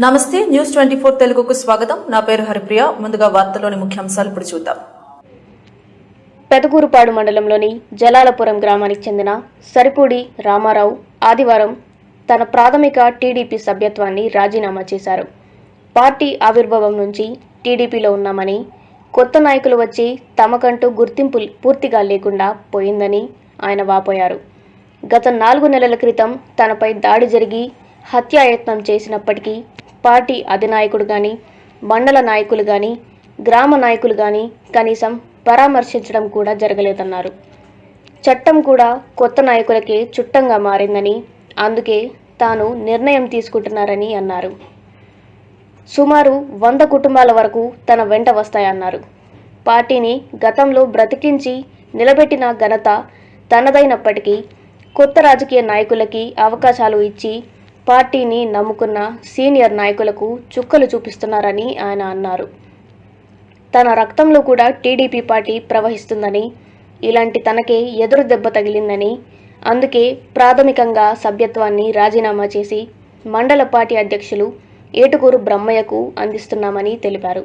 నమస్తే న్యూస్ 24 తెలుగుకు స్వాగతం. నా పేరు హరిప్రియ. ముందుగా వార్తల్లోని ముఖ్యాంశాలు ఇప్పుడు చూద్దాం. పెదకూరుపాడు మండలంలోని జలాలపురం గ్రామానికి చెందిన సరిపూడి రామారావు ఆదివారం తన ప్రాథమిక టీడీపీ సభ్యత్వాన్ని రాజీనామా చేశారు. పార్టీ ఆవిర్భావం నుంచి టీడీపీలో ఉన్నామని, కొత్త నాయకులు వచ్చి తమకంటూ గుర్తింపు పూర్తిగా లేకుండా పోయిందని ఆయన వాపోయారు. గత 4 నెలల క్రితం తనపై దాడి జరిగి హత్యాయత్నం చేసినప్పటికీ పార్టీ అధినాయకుడు కానీ, మండల నాయకులు కానీ, గ్రామ నాయకులు కానీ కనీసం పరామర్శించడం కూడా జరగలేదన్నారు. చట్టం కూడా కొత్త నాయకులకే చుట్టంగా మారిందని, అందుకే తాను నిర్ణయం తీసుకుంటున్నారని అన్నారు. సుమారు 100 కుటుంబాల వరకు తన వెంట వస్తాయన్నారు. పార్టీని గతంలో బ్రతికించి నిలబెట్టిన ఘనత తనదైనప్పటికీ కొత్త రాజకీయ నాయకులకి అవకాశాలు ఇచ్చి పార్టీని నమ్ముకున్న సీనియర్ నాయకులకు చుక్కలు చూపిస్తున్నారని ఆయన అన్నారు. తన రక్తంలో కూడా టీడీపీ పార్టీ ప్రవహిస్తుందని, ఇలాంటి తనకే ఎదురు దెబ్బ తగిలిందని, అందుకే ప్రాథమికంగా సభ్యత్వాన్ని రాజీనామా చేసి మండల పార్టీ అధ్యక్షులు ఏటుకూరు బ్రహ్మయ్యకు అందిస్తున్నామని తెలిపారు.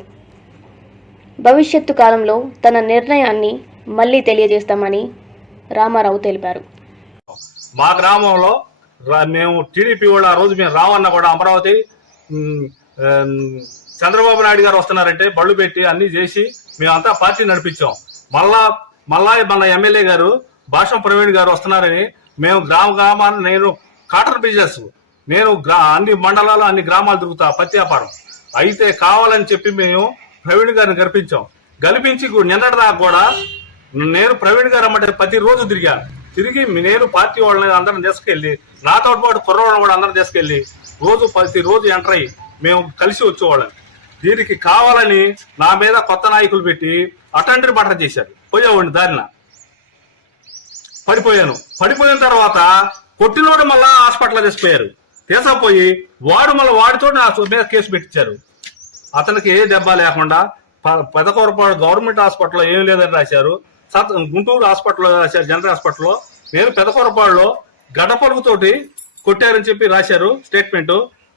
భవిష్యత్తు కాలంలో తన నిర్ణయాన్ని మళ్లీ తెలియజేస్తామని రామారావు తెలిపారు. మా గ్రామంలో మేము టీడీపీ వాళ్ళు ఆ రోజు మేము రావన్నా కూడా అమరావతి చంద్రబాబు నాయుడు గారు వస్తున్నారంటే బళ్ళు పెట్టి అన్ని చేసి మేమంతా పార్టీ నడిపించాం. మళ్ళా మన ఎమ్మెల్యే గారు భాషం ప్రవీణ్ గారు వస్తున్నారని మేము గ్రామాన్ని నేను కాటన్ బిజినెస్ నేను అన్ని మండలాలు అన్ని గ్రామాలు తిరుగుతా పత్తి వ్యాపారం అయితే కావాలని చెప్పి మేము ప్రవీణ్ గారిని గెలిపించి నిన్నటిదాకా కూడా నేను ప్రవీణ్ గారు అమ్మంటే ప్రతిరోజు తిరిగి నేను పార్టీ వాళ్ళని అందరం తీసుకెళ్లి నాతో పాటు కుర్రవాళ్ళని కూడా అందరం తీసుకెళ్లి ప్రతిరోజు ఎంటర్ అయ్యి మేము కలిసి వచ్చేవాళ్ళం. దీనికి కావాలని నా మీద కొత్త నాయకులు పెట్టి అటెండర్ మటర్ చేశారు. పోయేవాడిని దారిన పడిపోయిన తర్వాత కొట్టినోడు మళ్ళా హాస్పిటల్ తీసుకుపోయి వాడు మళ్ళీ వాడితో నా మీద కేసు పెట్టించారు. అతనికి ఏ దెబ్బ లేకుండా పెదకూరపాడు గవర్నమెంట్ హాస్పిటల్లో ఏం లేదని రాశారు. గుంటూరు హాస్పిటల్లో రాశారు, జనరల్ హాస్పిటల్లో. నేను పెదకూరపాడులో గడపలుగుతోటి కొట్టారని చెప్పి రాశారు స్టేట్మెంట్.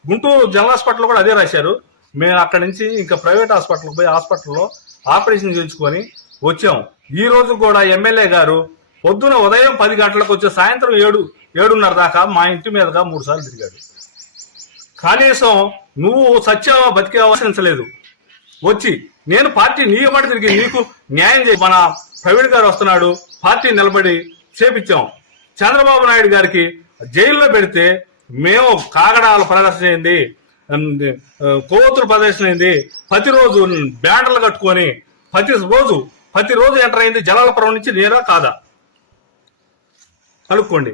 గుంటూరు జనరల్ హాస్పిటల్లో కూడా అదే రాశారు. మేము అక్కడి నుంచి ఇంకా ప్రైవేట్ హాస్పిటల్కి పోయి హాస్పిటల్లో ఆపరేషన్ చేయించుకొని వచ్చాం. ఈ రోజు కూడా ఎమ్మెల్యే గారు పొద్దున ఉదయం 10 గంటలకు వచ్చే సాయంత్రం 7:30 దాకా మా ఇంటి మీదుగా 3 సార్లు తిరిగాడు. కనీసం నువ్వు సత్యావా బతికేవా ఆశించలేదు. వచ్చి నేను పార్టీ నీయబడి తిరిగి నీకు న్యాయం చేసి మన ప్రవీణ్ గారు వస్తున్నాడు పార్టీ నిలబడి చేపించాం. చంద్రబాబు నాయుడు గారికి జైల్లో పెడితే మేము కాగడాల ప్రదర్శన అయింది, కోతుల ప్రదర్శన అయింది. ప్రతిరోజు బ్యానర్లు కట్టుకొని ప్రతిరోజు ఎంటర్ అయింది. జలాలపురం నుంచి నేరా కాదా కనుక్కోండి.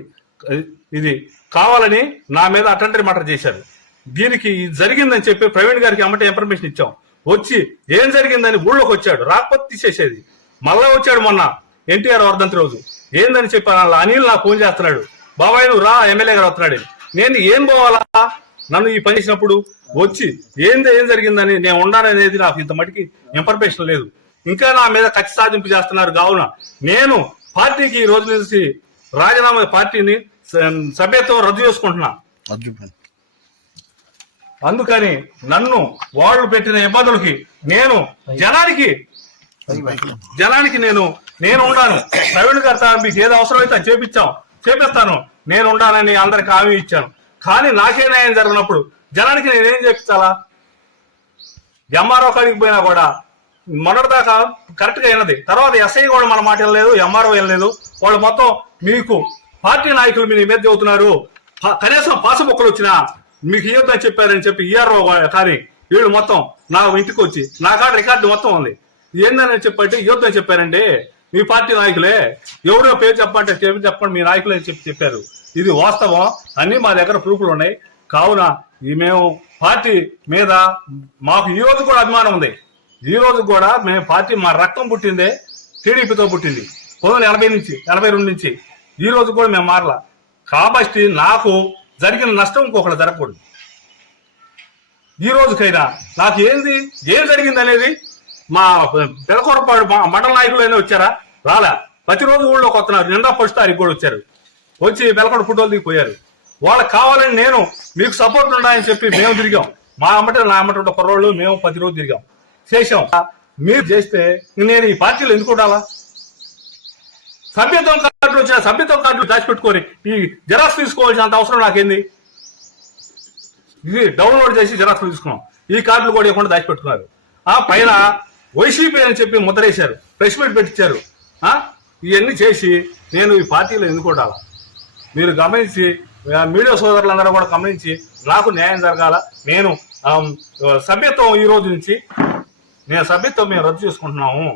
ఇది కావాలని నా మీద అటెండర్ మటర్ చేశారు. దీనికి జరిగిందని చెప్పి ప్రవీణ్ గారికి అమ్మటే ఇన్ఫర్మేషన్ ఇచ్చాం. వచ్చి ఏం జరిగిందని ఊళ్ళోకి వచ్చాడు. రాకపోతే తీసేసేది. మళ్ళా వచ్చాడు మొన్న ఎన్టీఆర్ వర్ధంతి రోజు. ఏందని చెప్పి అనిల్ నాకు ఫోన్ చేస్తున్నాడు, బాబాయ్ నువ్వు రా ఎమ్మెల్యే గారు వస్తున్నాడు. నేను ఏం పోవాలా నన్ను ఈ పని చేసినప్పుడు వచ్చి ఏం జరిగిందని నేను ఉండాలనేది నాకు ఇంత మటుకి ఇన్ఫర్మేషన్ లేదు. ఇంకా నా మీద కక్ష సాధింపు చేస్తున్నారు. కావున నేను పార్టీకి ఈ రోజు నుంచి రాజీనామా పార్టీని సభ్యత్వం రద్దు చేసుకుంటున్నా. అందుకని నన్ను వాళ్ళు పెట్టిన ఇబ్బందులకి నేను జనానికి నేను ఉండాను. ప్రవీణ్ గారు మీకు ఏదో అవసరమైతే చేపిస్తాను నేను ఉండాలని అందరికి హామీ ఇచ్చాను. కానీ నాకే న్యాయం జరిగినప్పుడు జనానికి నేనేం చేపించాలా? ఎంఆర్ఓ కాడికి పోయినా కూడా మొన్నటిదాకా కరెక్ట్ గా అయినది. తర్వాత ఎస్ఐ కూడా మన మాట వెళ్ళలేదు, ఎంఆర్ఓ వెళ్ళలేదు. వాళ్ళు మొత్తం మీకు పార్టీ నాయకులు మీ మీద చెబుతున్నారు, కనీసం పాసబుక్కులు వచ్చినా మీకు ఇవ్వద్దని చెప్పారని చెప్పి ఈఆర్ఓ కానీ వీళ్ళు మొత్తం నా ఇంటికి వచ్చి నా కాడ రికార్డు మొత్తం ఉంది. ఏందని చెప్పంటే ఇవ్వద్దని చెప్పారండి మీ పార్టీ నాయకులే. ఎవరో పేరు చెప్పంటే చెప్పండి మీ నాయకులే చెప్పారు. ఇది వాస్తవం. అన్ని మా దగ్గర ప్రూఫ్లు ఉన్నాయి. కావున మేము పార్టీ మీద మాకు ఈ రోజు కూడా అభిమానం ఉంది. ఈ రోజు కూడా మేము పార్టీ మా రక్తం పుట్టిందే టీడీపీతో పుట్టింది 1982 నుంచి. ఈ రోజు కూడా మేము మారలా. కాబట్టి నాకు జరిగిన నష్టం ఇంకొకటి జరగకూడదు. ఈ రోజుకైనా నాకు ఏం జరిగింది అనేది మా పెదకూరపాడు మండల నాయకులు వచ్చారా? రాలా. ప్రతిరోజు ఊళ్ళోకి వస్తున్నారు. నిండా ఫస్ట్ తారీఖు కూడా వచ్చారు. వచ్చి వెలకొండ ఫోటోలు దిగిపోయారు. వాళ్ళకి కావాలని నేను మీకు సపోర్ట్ ఉన్నాయని చెప్పి మేము తిరిగాం. మా అమ్మట నా అమ్మట ఉన్న కుర్రోళ్ళు మేము 10 రోజులు తిరిగాం చేసాం. మీరు చేస్తే నేను ఈ పార్టీలో ఎందుకు ఉండాలా? సభ్యత్వం కార్డులు వచ్చిన సభ్యత్వం కార్డులు దాచిపెట్టుకొని ఈ జెరాక్స్ తీసుకోవాల్సినంత అవసరం నాకేంది? ఇది డౌన్లోడ్ చేసి జెరాక్స్ తీసుకున్నాం. ఈ కార్డులు కూడా ఇవ్వకుండా దాచిపెట్టుకున్నారు. ఆ పైన వైసీపీ అని చెప్పి ముద్రేశారు, ప్రెస్ మీట్ పెట్టించారు. ఇవన్నీ చేసి నేను ఈ పార్టీలో ఎందుకు ఉండాలా? మీరు గమనించి, మీడియా సోదరులందరూ కూడా గమనించి నాకు న్యాయం జరగాల. నేను సభ్యత్వం ఈ రోజు నుంచి మేము రద్దు చేసుకుంటున్నాము.